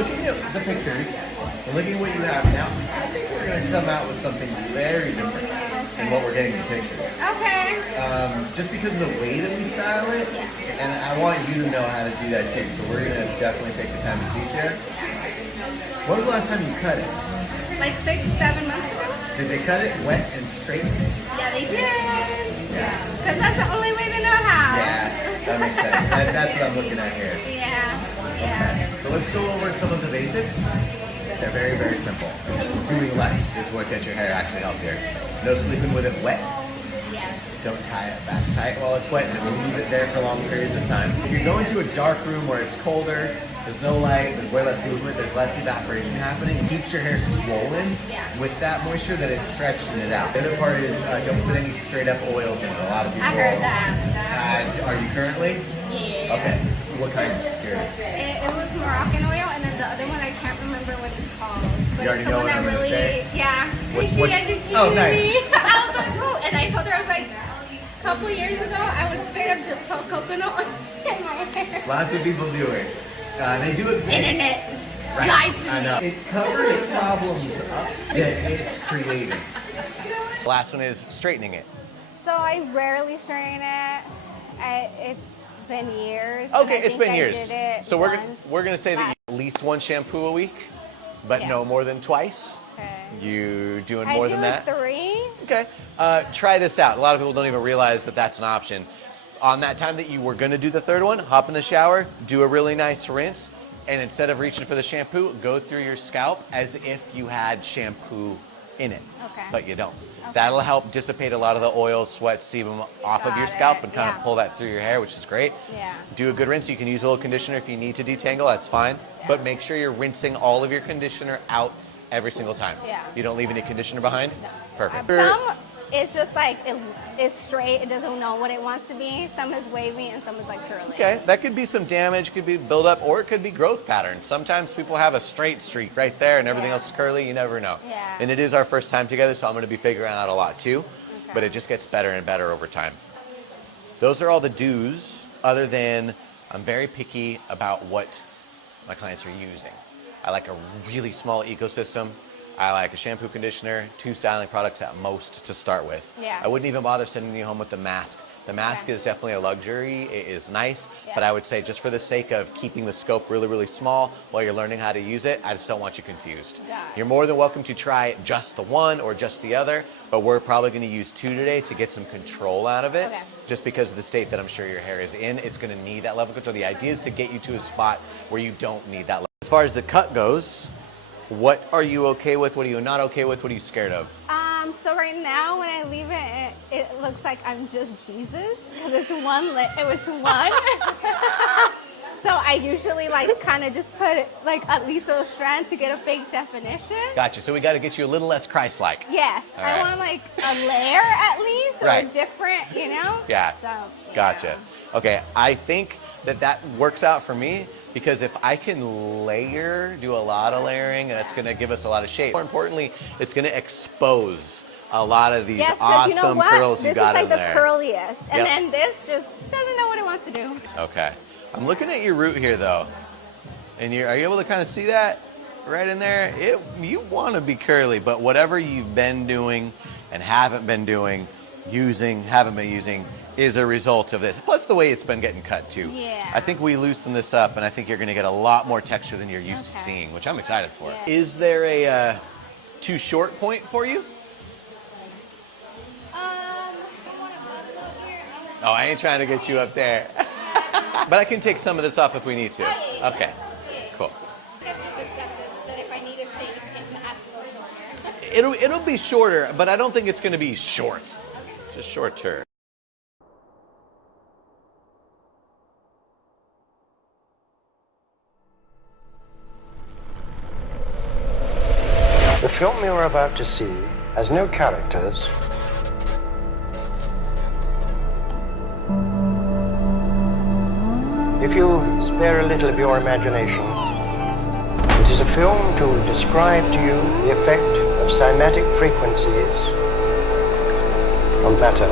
looking at the pictures and looking at what you have now, I think we're going to come out with something very different than what we're getting in the pictures. Okay. Just because of the way that we style it, and I want you to know how to do that too. So we're going to definitely take the time to teach you. When was the last time you cut it? Like 6-7 months ago. Did they cut it wet and straight? Yeah, they did. Yeah. Because that's the only way they know how. Yeah, that makes sense. That's what I'm looking at here. Yeah. Okay. So let's go over some of the basics. They're very, very simple. Doing less is what gets your hair actually healthier. No sleeping with it wet. Yes. Don't tie it back tight while it's wet, and it will leave it there for long periods of time. If you're going to a dark room where it's colder, there's no light, there's way less movement, there's less evaporation happening, it keeps your hair swollen with that moisture that is stretching it out. The other part is don't put any straight up oils in it. A lot of people I heard that. are you currently? Yeah. Okay. What kind of security? It was Moroccan oil, and then the other one I can't remember what it's called. But You already it's the know one what I'm that gonna say? Yeah. What- She educated oh, nice. me. I was like, oh, and I told her, I was like, a couple years ago, I would straight up just put coconut oil in my hair. Lots of people do it. They do it. Internet. Right. Lied to I me. know. It covers problems up that it's created. The last one is straightening it. So I rarely straighten it. It's been years. Okay, it's been years. So we're we're gonna say that you at least one shampoo a week, but no more than twice. Okay. You doing more than that? I do 3. Okay. Try this out. A lot of people don't even realize that that's an option. On that time that you were going to do the third one, hop in the shower, do a really nice rinse, and instead of reaching for the shampoo, go through your scalp as if you had shampoo in it. Okay. But you don't. Okay. That'll help dissipate a lot of the oil, sweat, sebum off of your Got scalp it. and kind of pull that through your hair, which is great. Yeah. Do a good rinse. You can use a little conditioner if you need to detangle, that's fine. Yeah. But make sure you're rinsing all of your conditioner out every single time. Yeah. You don't leave any conditioner behind? No. Perfect. Some, it's just like, it's straight. It doesn't know what it wants to be. Some is wavy and some is like curly. Okay, that could be some damage, could be buildup, or it could be growth patterns. Sometimes people have a straight streak right there and everything else is curly, you never know. Yeah. And it is our first time together, so I'm going to be figuring out a lot too. Okay. But it just gets better and better over time. Those are all the do's, other than I'm very picky about what my clients are using. I like a really small ecosystem. I like a shampoo, conditioner, 2 styling products at most to start with. Yeah. I wouldn't even bother sending you home with the mask. The mask is definitely a luxury. It is nice, but I would say just for the sake of keeping the scope really, really small while you're learning how to use it, I just don't want you confused. You're more than welcome to try just the one or just the other, but we're probably going to use 2 today to get some control out of it. Okay. Just because of the state that I'm sure your hair is in, it's going to need that level of control. The idea is to get you to a spot where you don't need that level. As far as the cut goes, what are you okay with? What are you not okay with? What are you scared of? So right now when I leave it, it looks like I'm just Jesus because it's one. It was one. So I usually like kind of just put like at least a strand to get a fake definition. Gotcha. So we got to get you a little less Christ-like. Yes, All I right. want like a layer at least, or Right. different, you know. Yeah. So, yeah. Gotcha. Okay, I think that works out for me because if I can layer, do a lot of layering, that's going to give us a lot of shape. More importantly, it's going to expose a lot of these Yes, 'cause awesome you know what? curls you got This in is like there. the curliest, and Yep. then this just doesn't know what it wants to do. Okay. I'm looking at your root here though. And are you able to kind of see that right in there? You want to be curly, but whatever you've been doing and haven't been doing, haven't been using, is a result of this. Plus the way it's been getting cut too. Yeah. I think we loosen this up and I think you're going to get a lot more texture than you're used to seeing, which I'm excited for. Yeah. Is there a too short point for you? Oh, I ain't trying to get you up there. But I can take some of this off if we need to. Okay, cool. It'll be shorter, but I don't think it's going to be short. Just shorter. The film you're about to see has no characters. If you spare a little of your imagination, it is a film to describe to you the effect of cymatic frequencies on matter.